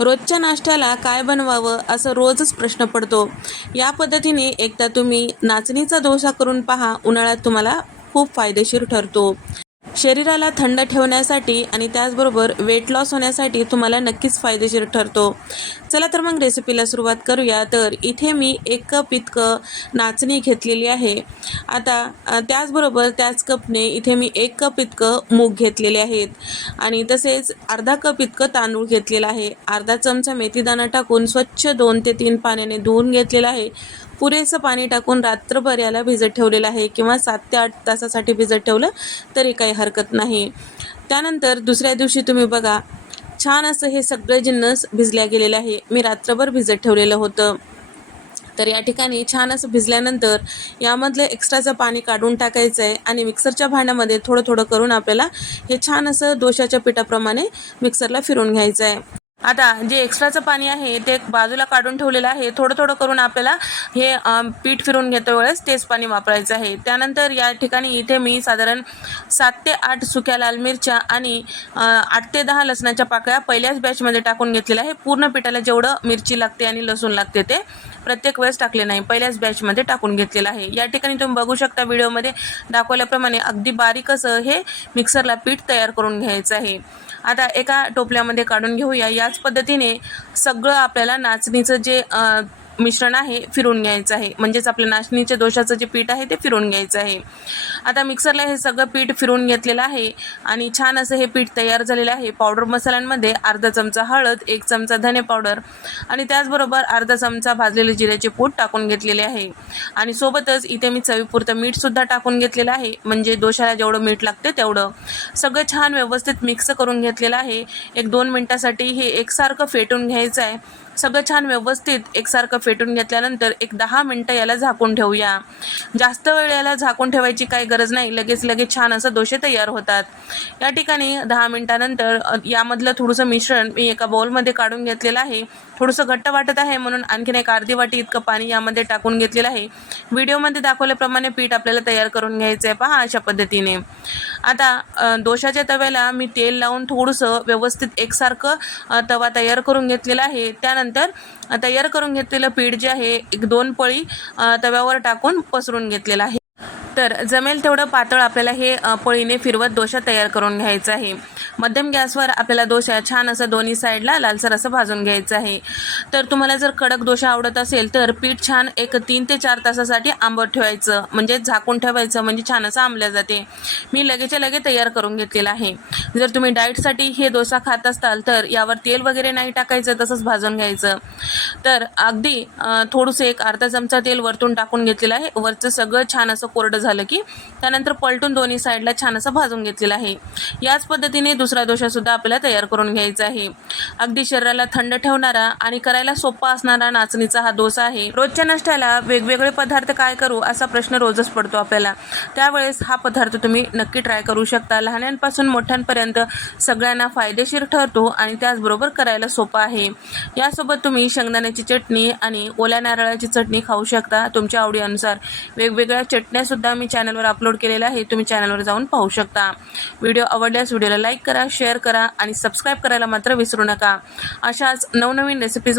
रोजच्या नाश्त्याला काय बनवावं असं रोजच प्रश्न पडतो. या पद्धतीने एकदा तुम्ही नाचणीचा डोसा करून पहा उन्हाळ्यात तुम्हाला खूप फायदेशीर ठरतो. शरीराला थंड ठेवण्यासाठी आणि त्याचबरोबर वेट लॉस होण्यासाठी तुम्हाला नक्कीच फायदेशीर ठरतो. चला तर मग रेसिपीला सुरुवात करूया. तर इथे मी एक कप इतकं नाचणी घेतलेली आहे. आता त्याचबरोबर त्याच कपने इथे मी एक कप इतकं मूग घेतलेले आहेत. आणि तसेच अर्धा कप इतकं तांदूळ घेतलेला आहे. अर्धा चमचा मेथीदाणा टाकून स्वच्छ दोन ते तीन पाण्याने धुवून घेतलेला आहे. पुरेसं पाणी टाकून रात्रभर याला भिजत ठेवलेलं आहे किंवा सात ते आठ तासासाठी भिजत ठेवलं तरी काही हरकत नाही. त्यानंतर दुसऱ्या दिवशी तुम्ही बघा छान असं हे सगळे जिन्नस भिजल्या गेलेले आहे. मी रात्रभर भिजत ठेवलेलं होतं. तर या ठिकाणी छान असं भिजल्यानंतर यामधलं एक्स्ट्राचं पाणी काढून टाकायचं आहे आणि मिक्सरच्या भांड्यामध्ये थोडं थोडं करून आपल्याला हे छान असं डोशाच्या पिठाप्रमाणे मिक्सरला फिरून घ्यायचं आहे आता जे एक्स्ट्राचं पाणी आहे ते बाजूला काढून ठेवलेलं आहे. थोडं थोडं करून आपल्याला हे पीठ फिरून घेतो वेळेस तेच पाणी वापरायचं आहे. त्यानंतर या ठिकाणी इथे मी साधारण सात ते आठ सुक्या लाल मिरच्या आणि आठ ते दहा लसणाच्या पाकळ्या पहिल्याच बॅचमध्ये टाकून घेतलेल्या आहे. पूर्ण पिठाला जेवढं मिरची लागते आणि लसूण लागते ते प्रत्येक वेळेस टाकले नाही. पहिल्याच बॅचमध्ये टाकून घेतलेलं आहे. या ठिकाणी तुम्ही बघू शकता व्हिडिओमध्ये दाखवल्याप्रमाणे अगदी बारीक असं हे मिक्सरला पीठ तयार करून घ्यायचं आहे. आता एका टोपल्यामध्ये काढून घेऊया. याच पद्धतीने सगळं आपल्याला नाचणीचं जे मिश्रण आहे फिरून घ्यायचं आहे. म्हणजेच आपल्या नाचणीच्या दोशाचं जे पीठ आहे ते फिरून घ्यायचं आहे. आता मिक्सरला हे सगळं पीठ फिरून घेतलेलं आहे आणि छान असं हे पीठ तयार झालेलं आहे. पावडर मसाल्यांमध्ये अर्धा चमचा हळद एक चमचा धने पावडर आणि त्याचबरोबर अर्धा चमचा भाजलेले जिऱ्याचे पूड टाकून घेतलेले आहे. आणि सोबतच इथे मी चवीपुरतं मीठसुद्धा टाकून घेतलेलं आहे. म्हणजे दोशाला जेवढं मीठ लागते तेवढं. सगळं छान व्यवस्थित मिक्स करून घेतलेलं आहे. एक दोन मिनटासाठी हे एकसारखं फेटून घ्यायचं आहे. सगळं छान व्यवस्थित एकसारखं फेटून घेतल्यानंतर एक दहा मिनटं याला झाकून ठेवूया. जास्त वेळ याला झाकून ठेवायची काही गरज नाही. लगेच लगेच छान असं दोशे तयार होतात. या ठिकाणी दहा मिनटानंतर यामधलं थोडंसं मिश्रण मी एका बाउलमध्ये काढून घेतलेलं आहे. थोडंसं घट्ट वाटत आहे म्हणून आणखीन एक अर्धी वाटी इतकं पाणी यामध्ये टाकून घेतलेलं आहे. व्हिडिओमध्ये दाखवल्याप्रमाणे पीठ आपल्याला तयार करून घ्यायचं आहे पहा अशा पद्धतीने. आता दोशाच्या तव्याला मी तेल लावून थोडंसं व्यवस्थित एकसारखं तवा तयार करून घेतलेला आहे. त्यानंतर अ, तयार करून घेतलेलं पीठ जे आहे एक दोन पळी अ, तव्यावर टाकून पसरून घेतलेलं आहे. तर जमेल तेवढं पातळ आपल्याला हे पोळीने पळीने फिरवत दोशा तयार करून घ्यायचा आहे. मध्यम गॅसवर आपल्याला दोशा छान असं दोन्ही साईडला लालसर असं भाजून घ्यायचं आहे. तर तुम्हाला जर कडक दोशा आवडत असेल तर पीठ छान एक तीन ते चार तासासाठी आंबट ठेवायचं म्हणजे झाकून ठेवायचं म्हणजे छान असं आंबल्या जाते. मी लगेच्या लगे तयार करून घेतलेलं आहे. जर तुम्ही डाएटसाठी हे डोसा खात असाल तर यावर तेल वगैरे नाही टाकायचं तसंच भाजून घ्यायचं. तर अगदी थोडंसं एक अर्धा चमचा तेल वरतून टाकून घेतलेलं आहे. वरचं सगळं छान असं कोरडं झालं की त्यानंतर पलटून दोन्ही साईडला छान असं भाजून घेतलेलं आहे. याच पद्धतीने दुसरा डोसासुद्धा आपल्याला तयार करून घ्यायचा आहे. अगदी शरीराला थंड ठेवणारा आणि करायला सोपा असणारा नाचणीचा हा डोसा आहे. रोजच्या नाश्त्याला वेगवेगळे पदार्थ काय करू असा प्रश्न रोजच पडतो आपल्याला. त्यावेळेस हा पदार्थ तुम्ही नक्की ट्राय करू शकता. लहानांपासून मोठ्यांपर्यंत सगळ्यांना फायदेशीर ठरतो आणि त्याचबरोबर करायला सोपा आहे. यासोबत तुम्ही शेंगदाण्याची चटणी आणि ओल्या नारळाची चटणी खाऊ शकता. तुमच्या आवडीनुसार वेगवेगळ्या चटण्यासुद्धा मी चॅनलवर अपलोड केलेल्या आहे तुम्ही चॅनलवर जाऊन पाहू शकता. व्हिडिओ आवडल्यास व्हिडिओला लाईक करा शेअर करा आणि सबस्क्राईब करायला मात्र विसरू नका. अशाच नवनवीन रेसिपीज